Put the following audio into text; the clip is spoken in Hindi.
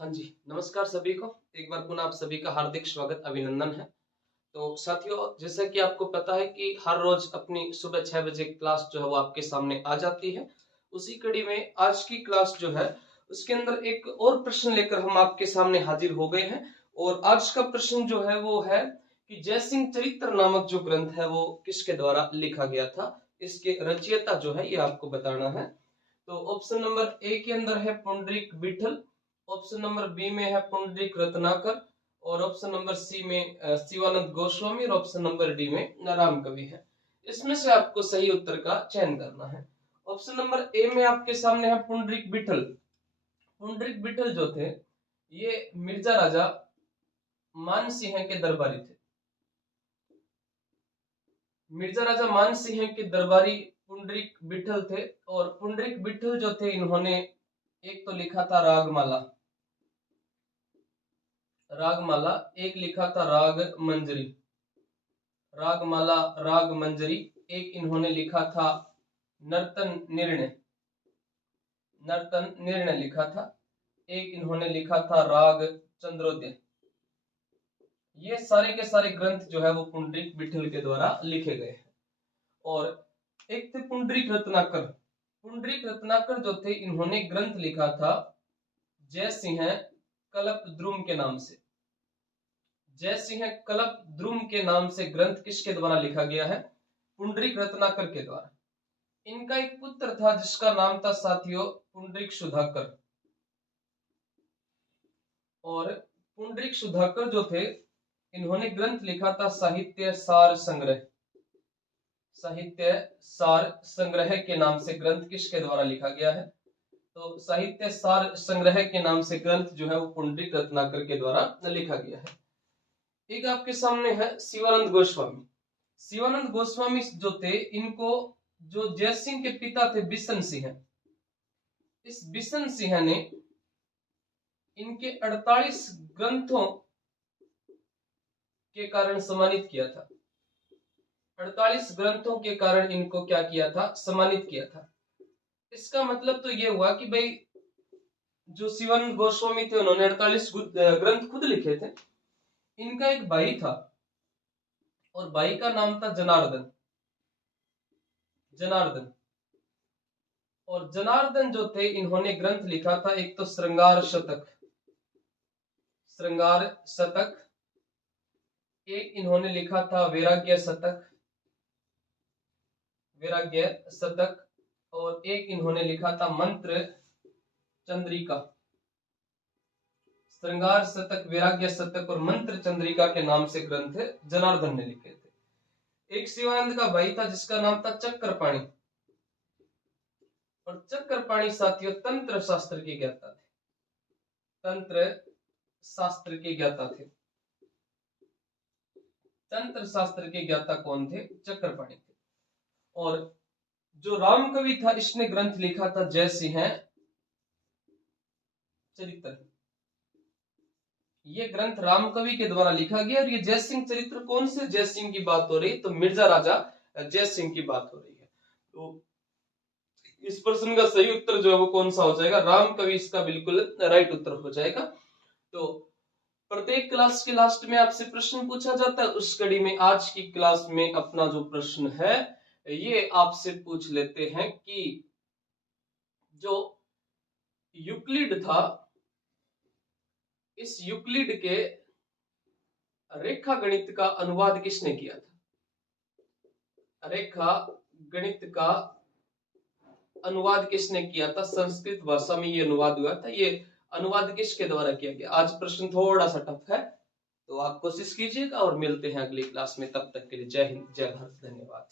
हाँ जी, नमस्कार सभी को। एक बार पुनः आप सभी का हार्दिक स्वागत अभिनंदन है। तो साथियों, जैसा कि आपको पता है कि हर रोज अपनी सुबह 6 बजे क्लास जो है वो आपके सामने आ जाती है। उसी कड़ी में आज की क्लास जो है उसके अंदर एक और प्रश्न लेकर हम आपके सामने हाजिर हो गए हैं। और आज का प्रश्न जो है वो है कि जयसिंह चरित्र नामक जो ग्रंथ है वो किसके द्वारा लिखा गया था। इसके रचयिता जो है ये आपको बताना है। तो ऑप्शन नंबर ए के अंदर है Pundarik Vitthal, option number B में है पुंडरीक रत्नाकर, और ऑप्शन नंबर सी में शिवानंद गोस्वामी, और ऑप्शन नंबर डी में राम कवि है। इसमें से आपको सही उत्तर का चयन करना है। ऑप्शन नंबर ए में आपके सामने है पुंडरीक विठल। पुंडरीक विठल जो थे ये मिर्जा राजा मानसिंह के दरबारी थे। मिर्जा राजा मानसिंह के दरबारी पुंडरीक विठल थे। और पुंडरीक विठल जो थे इन्होंने एक तो लिखा था रागमाला, एक लिखा था राग मंजरी, रागमाला राग मंजरी। एक इन्होंने लिखा था नर्तन निर्णय लिखा था। एक इन्होंने लिखा था राग चंद्रोदय। ये सारे के सारे ग्रंथ जो है वो पुंडरीक विठल के द्वारा लिखे गए हैं। और एक थे पुंडरीक रत्नाकर। पुंडरीक रत्नाकर जो थे इन्होंने ग्रंथ लिखा था जयसिंह कल्पद्रुम के नाम से। जयसिंह कल्पद्रुम के नाम से ग्रंथ किसके द्वारा लिखा गया है? पुंडरीक रत्नाकर के द्वारा। इनका एक पुत्र था जिसका नाम था साथियों पुंडरीक सुधाकर। और पुंडरीक सुधाकर जो थे इन्होंने ग्रंथ लिखा था साहित्य सार संग्रह। साहित्य सार संग्रह के नाम से ग्रंथ किसके द्वारा लिखा गया है? तो साहित्य सार संग्रह के नाम से ग्रंथ जो है वो पुंडरीक रत्नाकर के द्वारा लिखा गया है। एक आपके सामने है शिवानंद गोस्वामी। शिवानंद गोस्वामी जो थे इनको जो जयसिंह के पिता थे बिशन सिंह, इस बिशन सिंह ने इनके 48 ग्रंथों के कारण सम्मानित किया था। 48 ग्रंथों के कारण इनको क्या किया था? सम्मानित किया था। इसका मतलब तो ये हुआ कि भाई जो शिवानंद गोस्वामी थे उन्होंने 48 ग्रंथ खुद लिखे थे। इनका एक भाई था और भाई का नाम था जनार्दन। और जनार्दन जो थे इन्होंने ग्रंथ लिखा था एक तो श्रृंगार शतक, एक इन्होंने लिखा था वैराग्य शतक, और एक इन्होंने लिखा था मंत्र चंद्रिका। श्रृंगार शतक, वैराग्य शतक और मंत्र चंद्रिका के नाम से ग्रंथ जनार्दन ने लिखे थे। एक शिवानंद का भाई था जिसका नाम था चक्रपाणी। और चक्रपाणी साथियों तंत्र शास्त्र के ज्ञाता थे। तंत्र शास्त्र के ज्ञाता कौन थे? चक्रपाणी थे। और जो राम कवि था इसने ग्रंथ लिखा था जयसिंह चरित्र। ये ग्रंथ राम कवि के द्वारा लिखा गया। और ये जयसिंह चरित्र कौन से जयसिंह की बात हो रही? तो मिर्जा राजा जयसिंह की बात हो रही है। तो इस प्रश्न का सही उत्तर जो है वो कौन सा हो जाएगा? राम कवि इसका बिल्कुल राइट उत्तर हो जाएगा। तो प्रत्येक क्लास के लास्ट में आपसे प्रश्न पूछा जाता है। उस कड़ी में आज की क्लास में अपना जो प्रश्न है ये आपसे पूछ लेते हैं कि जो यूक्लिड था, इस यूक्लिड के रेखा गणित का अनुवाद किसने किया था? रेखा गणित का अनुवाद किसने किया था? संस्कृत भाषा में ये अनुवाद हुआ था। ये अनुवाद किसके द्वारा किया गया? आज प्रश्न थोड़ा सा टफ है तो आप कोशिश कीजिएगा और मिलते हैं अगली क्लास में। तब तक के लिए जय हिंद, जय भारत, धन्यवाद।